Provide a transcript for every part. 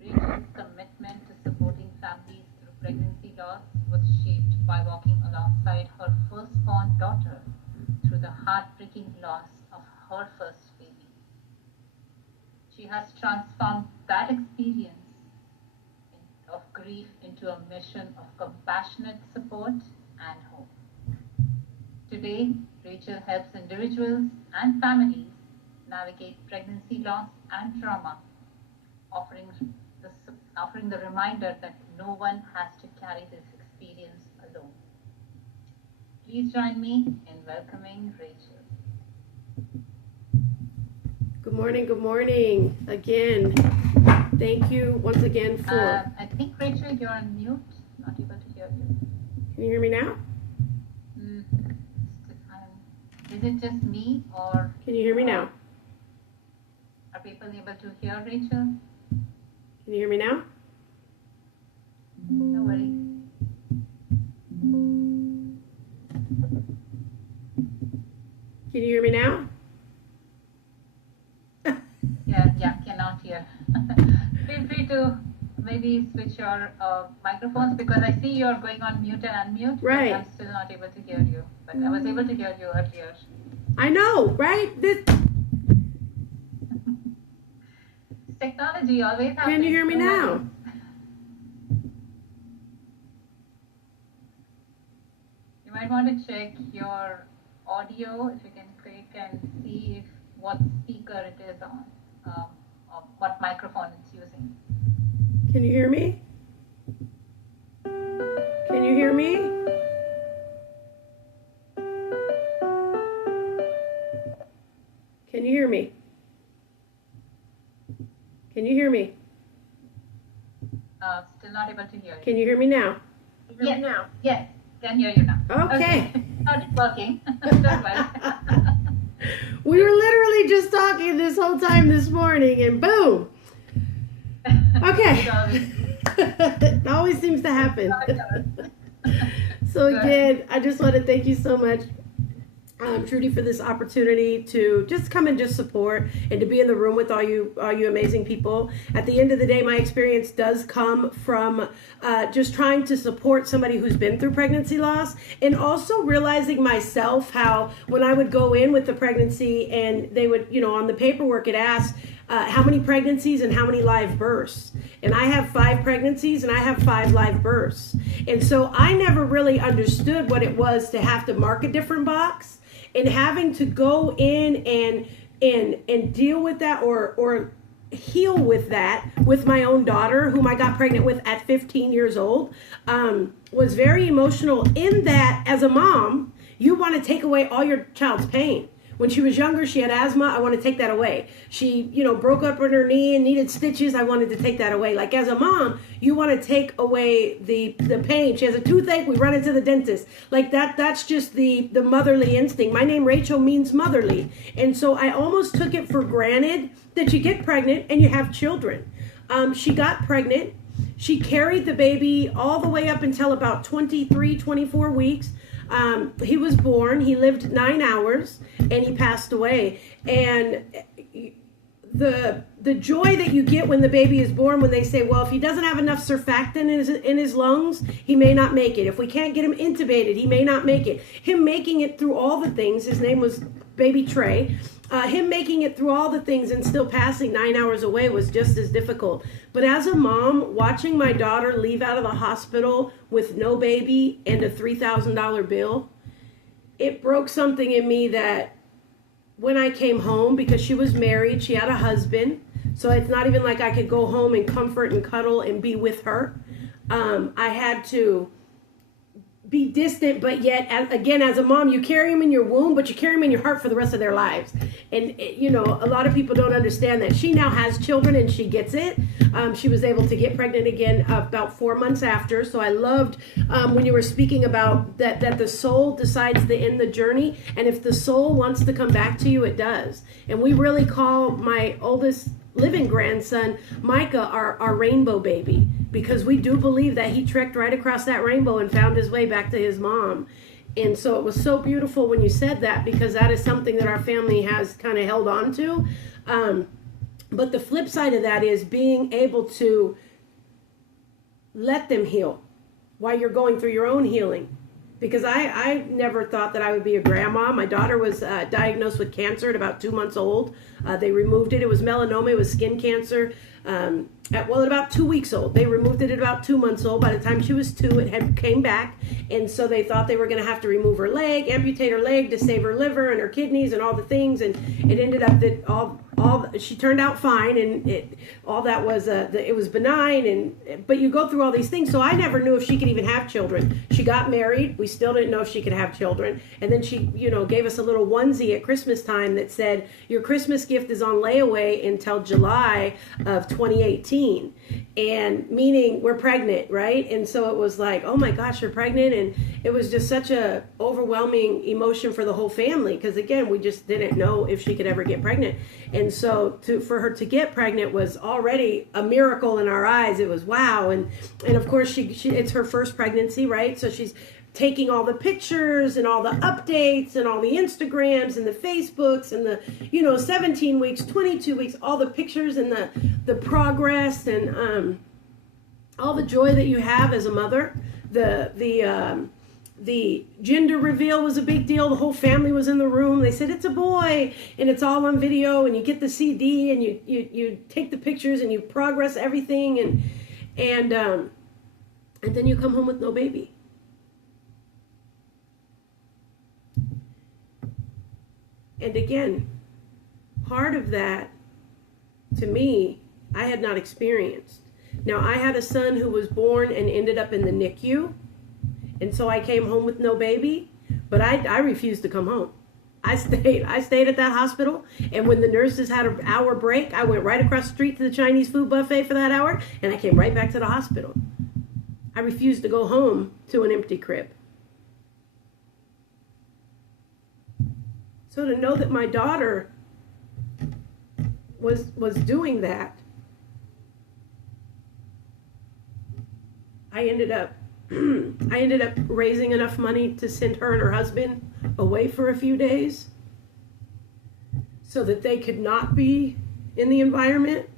Rachel's commitment to supporting families through pregnancy loss was shaped by walking alongside her firstborn daughter through the heartbreaking loss of her first baby. She has transformed that experience of grief into a mission of compassionate support and hope. Today, Rachel helps individuals and families navigate pregnancy loss and trauma, offering offering the reminder that no one has to carry this experience alone. Please join me in welcoming Rachel. Good morning again. Thank you once again for... I think, Rachel, you're on mute, not able to hear you. Can you hear me now? Is it just me, or... Can you hear me now? Are people able to hear Rachel? Can you hear me now? No worries. Can you hear me now? Yeah, cannot hear. Feel free to maybe switch your microphones, because I see you're going on mute and unmute. Right. But I'm still not able to hear you. But I was able to hear you earlier. I know, right? Technology always happens. Can you hear me now? You might want to check your audio, if you can click and see if what speaker it is on, or what microphone it's using. Can you hear me? Can you hear me? Can you hear me? Can you hear me? Still not able to hear you. Can you hear me now? Yes, now. Yes, can hear you now. Okay. Not working. Don't worry. We were literally just talking this whole time this morning, and boom. Okay. It always seems to happen. So again, I just want to thank you so much, Trudy, for this opportunity to just come and just support and to be in the room with all you amazing people. At the end of the day, my experience does come from just trying to support somebody who's been through pregnancy loss, and also realizing myself how when I would go in with the pregnancy and they would, on the paperwork it asked how many pregnancies and how many live births. And I have 5 pregnancies and I have 5 live births. And so I never really understood what it was to have to mark a different box, and having to go in and deal with that or heal with that with my own daughter, whom I got pregnant with at 15 years old, was very emotional, in that as a mom, you want to take away all your child's pain. When she was younger, she had asthma. I want to take that away. She, broke up on her knee and needed stitches. I wanted to take that away. Like, as a mom, you want to take away the pain. She has a toothache. We run into the dentist. Like that's just the motherly instinct. My name, Rachel, means motherly. And so I almost took it for granted that you get pregnant and you have children. She got pregnant. She carried the baby all the way up until about 23, 24 weeks. He was born, he lived 9 hours, and he passed away. And the joy that you get when the baby is born, when they say, well, if he doesn't have enough surfactant in his lungs, he may not make it. If we can't get him intubated, he may not make it. Him making it through all the things, his name was Baby Trey, him making it through all the things and still passing 9 hours away was just as difficult. But as a mom, watching my daughter leave out of the hospital with no baby and a $3,000 bill, it broke something in me that when I came home, because she was married, she had a husband, so it's not even like I could go home and comfort and cuddle and be with her. I had to be distant, but yet, again, as a mom, you carry them in your womb, but you carry them in your heart for the rest of their lives. And, a lot of people don't understand that. She now has children and she gets it. She was able to get pregnant again about 4 months after. So I loved when you were speaking about that the soul decides to end the journey. And if the soul wants to come back to you, it does. And we really call my oldest living grandson, Micah, our rainbow baby, because we do believe that he trekked right across that rainbow and found his way back to his mom. And so it was so beautiful when you said that, because that is something that our family has kind of held on to. But the flip side of that is being able to let them heal while you're going through your own healing. Because I never thought that I would be a grandma. My daughter was diagnosed with cancer at about 2 months old. They removed it. It was melanoma. It was skin cancer. At about 2 weeks old. They removed it at about 2 months old. By the time she was 2, it had came back. And so they thought they were going to have to remove her leg, amputate her leg to save her liver and her kidneys and all the things. And it ended up that she turned out fine, and it was benign, but you go through all these things. So I never knew if she could even have children. She got married. We still didn't know if she could have children. And then she, gave us a little onesie at Christmas time that said, your Christmas gift is on layaway until July of 2018. And meaning we're pregnant, right? And so it was like, oh my gosh, you're pregnant. And it was just such a overwhelming emotion for the whole family. Because again, we just didn't know if she could ever get pregnant. And so for her to get pregnant was already a miracle in our eyes. It was wow. And of course she it's her first pregnancy, right? So she's taking all the pictures and all the updates and all the Instagrams and the Facebooks and the 17 weeks, 22 weeks, all the pictures and the progress and all the joy that you have as a mother. The gender reveal was a big deal. The whole family was in the room. They said it's a boy, and it's all on video, and you get the CD and you take the pictures and you progress everything and then you come home with no baby. And again, part of that, to me, I had not experienced. Now, I had a son who was born and ended up in the NICU, and so I came home with no baby, but I refused to come home. I stayed at that hospital, and when the nurses had an hour break, I went right across the street to the Chinese food buffet for that hour, and I came right back to the hospital. I refused to go home to an empty crib. So to know that my daughter was doing that, I ended up raising enough money to send her and her husband away for a few days so that they could not be in the environment,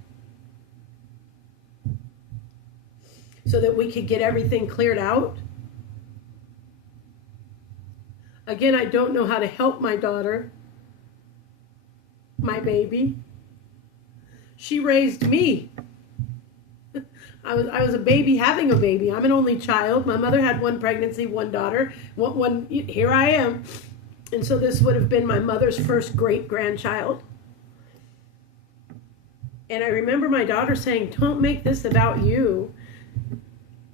so that we could get everything cleared out. Again, I don't know how to help my daughter, my baby. She raised me. I was a baby having a baby. I'm an only child. My mother had one pregnancy, one daughter. Here I am. And so this would have been my mother's first great-grandchild. And I remember my daughter saying, "Don't make this about you."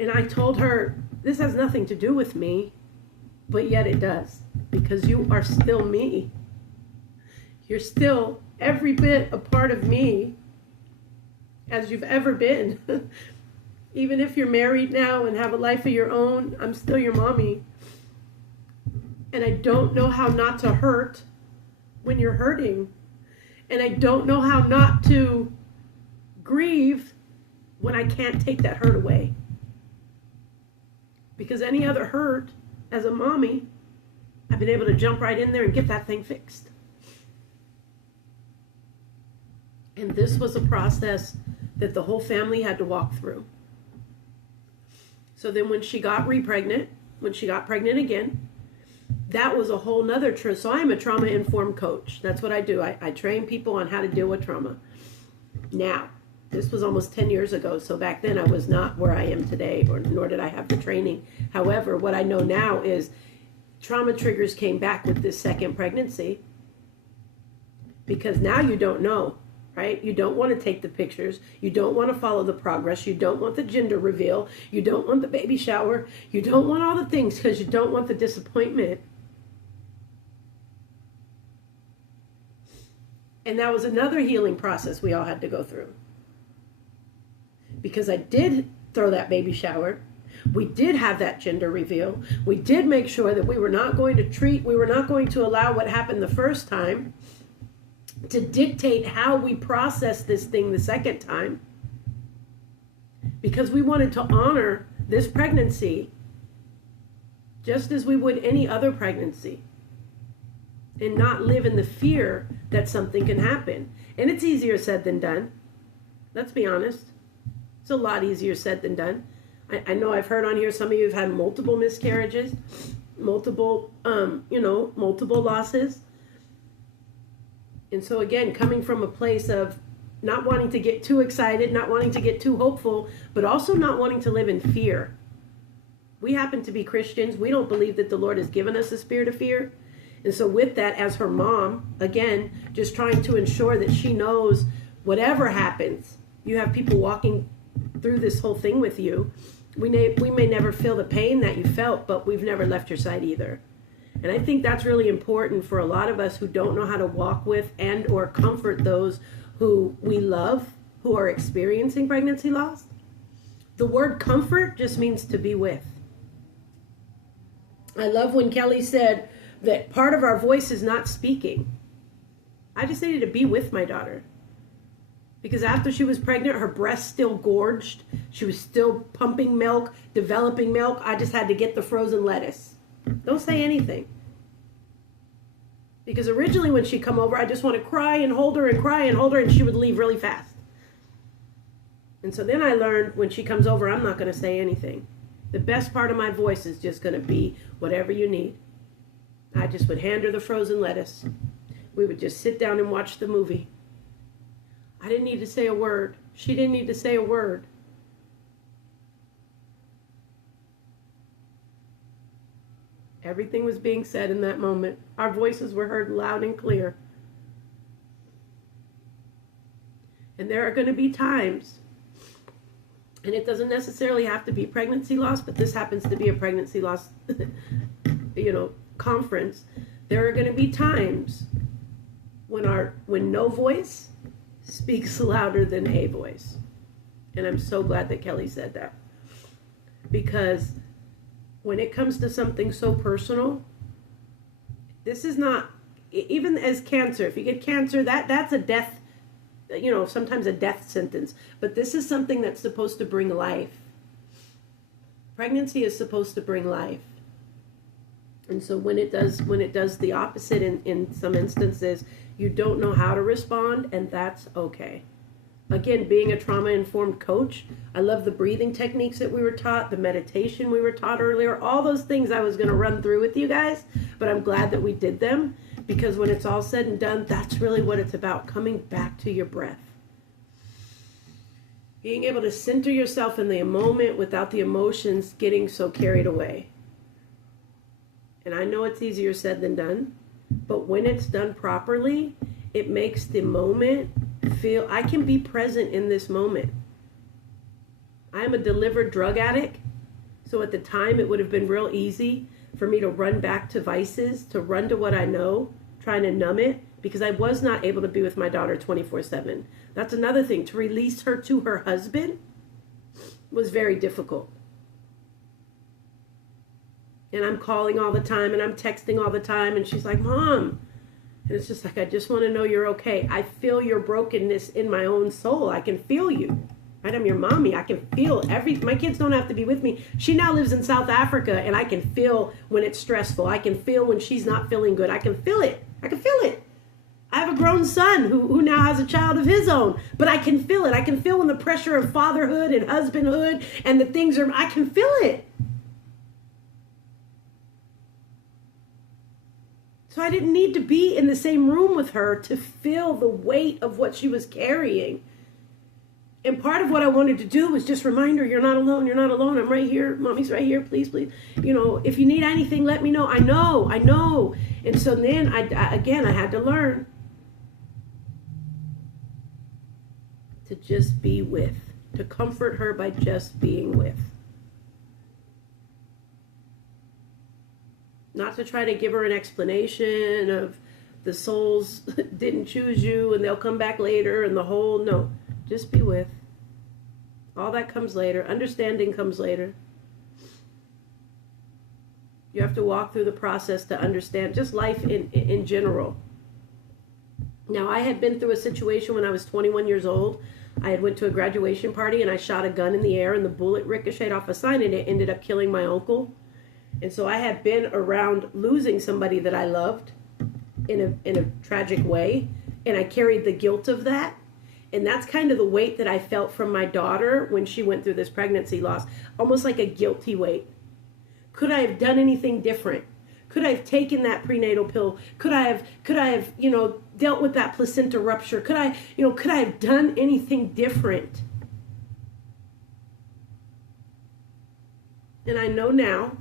And I told her, this has nothing to do with me, but yet it does, because you are still me. You're still every bit a part of me as you've ever been. Even if you're married now and have a life of your own, I'm still your mommy. And I don't know how not to hurt when you're hurting. And I don't know how not to grieve when I can't take that hurt away. Because any other hurt, as a mommy, I've been able to jump right in there and get that thing fixed. And this was a process that the whole family had to walk through. So then when she got pregnant again, that was a whole nother so I'm a trauma-informed coach. That's what I do. I train people on how to deal with trauma. Now, this was almost 10 years ago, so back then I was not where I am today, nor did I have the training. However, what I know now is trauma triggers came back with this second pregnancy, because now you don't know, right? You don't want to take the pictures. You don't want to follow the progress. You don't want the gender reveal. You don't want the baby shower. You don't want all the things because you don't want the disappointment. And that was another healing process we all had to go through. Because I did throw that baby shower. We did have that gender reveal. We did make sure that we were not going to allow what happened the first time to dictate how we process this thing the second time. Because we wanted to honor this pregnancy just as we would any other pregnancy. and not live in the fear that something can happen. And it's easier said than done. Let's be honest. It's a lot easier said than done. I know I've heard on here some of you have had multiple miscarriages, multiple losses. And so again, coming from a place of not wanting to get too excited, not wanting to get too hopeful, but also not wanting to live in fear. We happen to be Christians. We don't believe that the Lord has given us a spirit of fear. And so with that, as her mom, again, just trying to ensure that she knows whatever happens, you have people walking through this whole thing with you. We may never feel the pain that you felt, but we've never left your side either. And I think that's really important for a lot of us who don't know how to walk with and or comfort those who we love, who are experiencing pregnancy loss. The word comfort just means to be with. I love when Kelly said that part of our voice is not speaking. I just needed to be with my daughter. Because after she was pregnant, her breast still gorged. She was still pumping milk, developing milk. I just had to get the frozen lettuce. Don't say anything. Because originally when she'd come over, I just want to cry and hold her and cry and hold her, and she would leave really fast. And so then I learned when she comes over, I'm not going to say anything. The best part of my voice is just going to be whatever you need. I just would hand her the frozen lettuce. We would just sit down and watch the movie. I didn't need to say a word. She didn't need to say a word. Everything was being said in that moment. Our voices were heard loud and clear. And there are going to be times, and it doesn't necessarily have to be pregnancy loss, but this happens to be a pregnancy loss, conference. There are going to be times when no voice speaks louder than a voice. And I'm so glad that Kelly said that. Because when it comes to something so personal, this is not, even as cancer, if you get cancer, that's a death, sometimes a death sentence. But this is something that's supposed to bring life. Pregnancy is supposed to bring life. And so when it does the opposite in some instances, you don't know how to respond, and that's okay. Again, being a trauma-informed coach, I love the breathing techniques that we were taught, the meditation we were taught earlier, all those things I was going to run through with you guys, but I'm glad that we did them, because when it's all said and done, that's really what it's about, coming back to your breath. Being able to center yourself in the moment without the emotions getting so carried away. And I know it's easier said than done, but when it's done properly, it makes the moment feel, I can be present in this moment. I am a delivered drug addict, so at the time it would have been real easy for me to run back to vices, to run to what I know, trying to numb it, because I was not able to be with my daughter 24/7. That's another thing. To release her to her husband was very difficult. And I'm calling all the time, and I'm texting all the time, and she's like, Mom. And it's just like, I just want to know you're okay. I feel your brokenness in my own soul. I can feel you. Right? I'm your mommy. I can feel my kids don't have to be with me. She now lives in South Africa, and I can feel when it's stressful. I can feel when she's not feeling good. I can feel it. I can feel it. I have a grown son who now has a child of his own, but I can feel it. I can feel when the pressure of fatherhood and husbandhood and the things are, I can feel it. So I didn't need to be in the same room with her to feel the weight of what she was carrying. And part of what I wanted to do was just remind her, you're not alone, you're not alone. I'm right here. Mommy's right here. Please, please. If you need anything, let me know. I know. And so then, I had to learn to just be with, to comfort her by just being with. Not to try to give her an explanation of the souls didn't choose you and they'll come back later and no, just be with. All that comes later. Understanding comes later. You have to walk through the process to understand just life in general. Now, I had been through a situation when I was 21 years old. I had went to a graduation party and I shot a gun in the air and the bullet ricocheted off a sign and it ended up killing my uncle. And so I had been around losing somebody that I loved. in a tragic way, and I carried the guilt of that. And that's kind of the weight that I felt from my daughter when she went through this pregnancy loss, almost like a guilty weight. Could I have done anything different? Could I have taken that prenatal pill? Could I have, dealt with that placenta rupture? Could I have done anything different? And I know now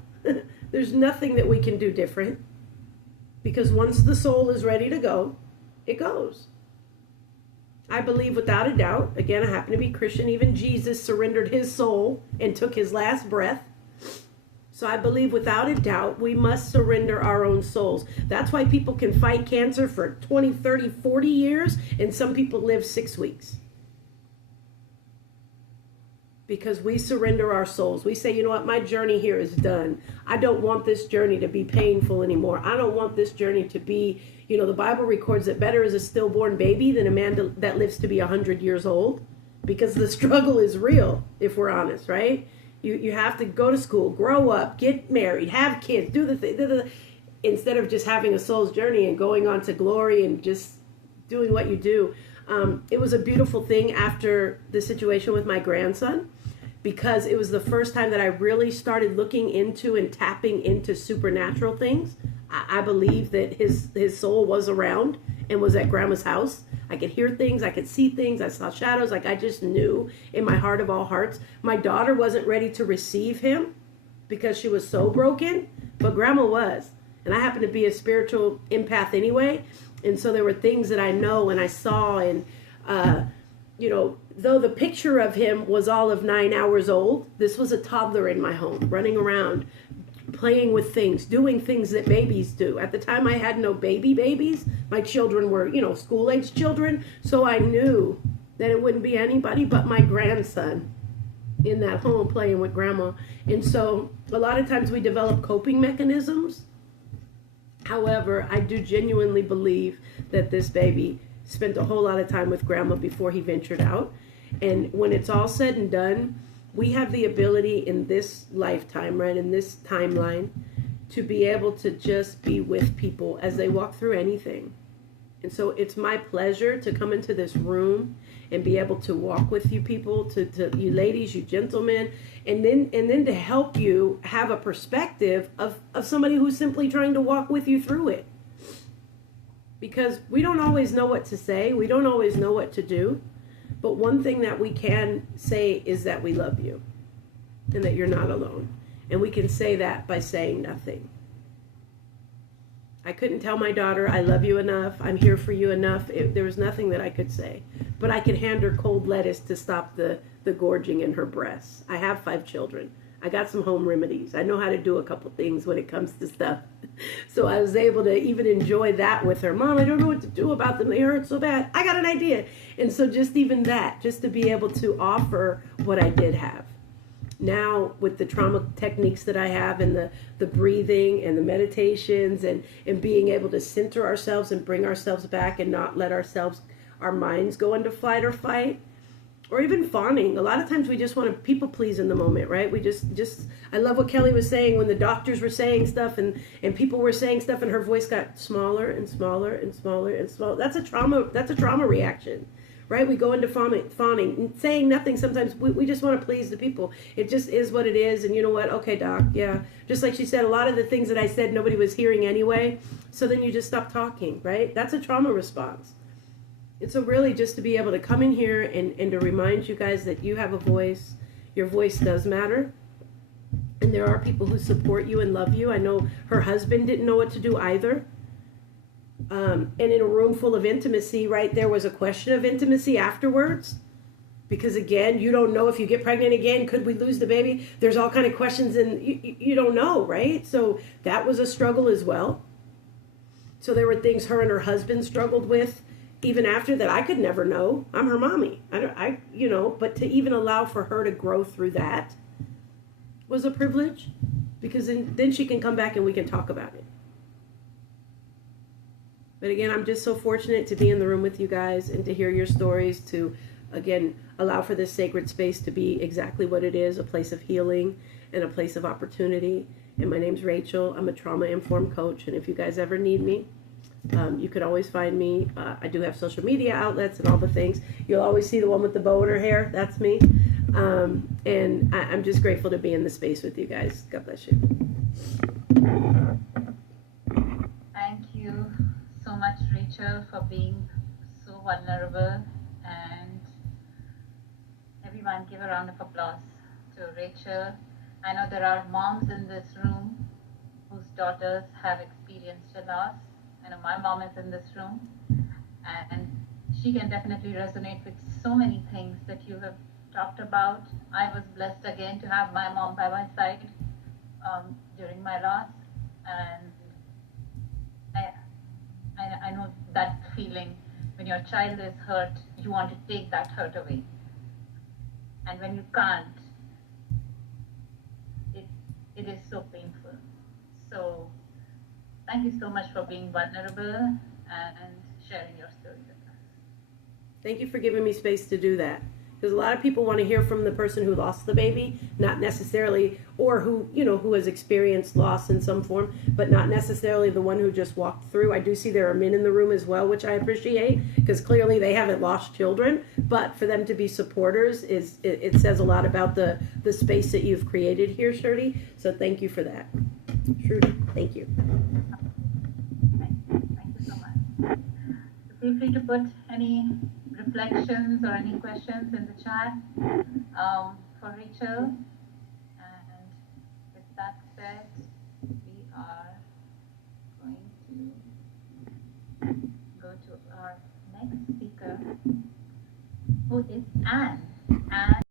there's nothing that we can do different, because once the soul is ready to go, it goes. I believe without a doubt, again, I happen to be Christian, even Jesus surrendered his soul and took his last breath. So I believe without a doubt, we must surrender our own souls. That's why people can fight cancer for 20, 30, 40 years, and some people live 6 weeks. Because we surrender our souls. We say, you know what, my journey here is done. I don't want this journey to be painful anymore. I don't want this journey to be, the Bible records that better is a stillborn baby than a man that lives to be 100 years old. Because the struggle is real, if we're honest, right? You have to go to school, grow up, get married, have kids, do the thing, instead of just having a soul's journey and going on to glory and just doing what you do. It was a beautiful thing after the situation with my grandson, because it was the first time that I really started looking into and tapping into supernatural things. I believe that his soul was around and was at Grandma's house. I could hear things, I could see things, I saw shadows, I just knew in my heart of all hearts. My daughter wasn't ready to receive him because she was so broken, but Grandma was. And I happen to be a spiritual empath anyway, and so there were things that I know and I saw, and though the picture of him was all of 9 hours old, this was a toddler in my home, running around, playing with things, doing things that babies do. At the time, I had no babies. My children were, school-age children, so I knew that it wouldn't be anybody but my grandson in that home playing with Grandma. And so a lot of times we develop coping mechanisms. However, I do genuinely believe that this baby spent a whole lot of time with Grandma before he ventured out. And when it's all said and done, we have the ability in this lifetime, right, in this timeline, to be able to just be with people as they walk through anything. And so it's my pleasure to come into this room and be able to walk with you people, to you ladies, you gentlemen, and then to help you have a perspective of somebody who's simply trying to walk with you through it. Because we don't always know what to say, we don't always know what to do. But one thing that we can say is that we love you and that you're not alone. And we can say that by saying nothing. I couldn't tell my daughter, I love you enough, I'm here for you enough. There was nothing that I could say. But I could hand her cold lettuce to stop the gorging in her breasts. I have 5 children. I got some home remedies. I know how to do a couple things when it comes to stuff. So I was able to even enjoy that with her. Mom, I don't know what to do about them. They hurt so bad. I got an idea. And so just even that, just to be able to offer what I did have. Now with the trauma techniques that I have, and the breathing and the meditations and being able to center ourselves and bring ourselves back and not let our minds go into flight or fight. Or even fawning. A lot of times we just want to people please in the moment, right? We just I love what Kelly was saying when the doctors were saying stuff and people were saying stuff and her voice got smaller and smaller and smaller and smaller. That's a trauma reaction, right? We go into fawning, saying nothing. Sometimes we just want to please the people. It just is what it is. And you know what? Okay, doc, yeah. Just like she said, a lot of the things that I said, nobody was hearing anyway. So then you just stop talking, right? That's a trauma response. And so really just to be able to come in here and to remind you guys that you have a voice. Your voice does matter. And there are people who support you and love you. I know her husband didn't know what to do either. And in a room full of intimacy, right, there was a question of intimacy afterwards. Because again, you don't know if you get pregnant again, could we lose the baby? There's all kind of questions and you don't know, right? So that was a struggle as well. So there were things her and her husband struggled with. Even after that, I could never know. I'm her mommy. But to even allow for her to grow through that was a privilege, because then she can come back and we can talk about it. But again, I'm just so fortunate to be in the room with you guys and to hear your stories, to, again, allow for this sacred space to be exactly what it is, a place of healing and a place of opportunity. And my name's Rachel. I'm a trauma-informed coach. And if you guys ever need me, You could always find me. I do have social media outlets and all the things. You'll always see the one with the bow in her hair. That's me. And I'm just grateful to be in the space with you guys. God bless you. Thank you so much, Rachel, for being so vulnerable. And everyone, give a round of applause to Rachel. I know there are moms in this room whose daughters have experienced a loss. I know my mom is in this room, and she can definitely resonate with so many things that you have talked about. I was blessed again to have my mom by my side during my loss, and I know that feeling when your child is hurt, you want to take that hurt away, and when you can't, it is so painful. So thank you so much for being vulnerable and sharing your story with us. Thank you for giving me space to do that. Because a lot of people want to hear from the person who lost the baby, not necessarily, or who, who has experienced loss in some form, but not necessarily the one who just walked through. I do see there are men in the room as well, which I appreciate, because clearly they haven't lost children, but for them to be supporters, it says a lot about the space that you've created here, Shruti. So thank you for that. Shruti, thank you. Thank you so much. Feel free to put any reflections or any questions in the chat for Rachel. And with that said, we are going to go to our next speaker, who is Anne. Anne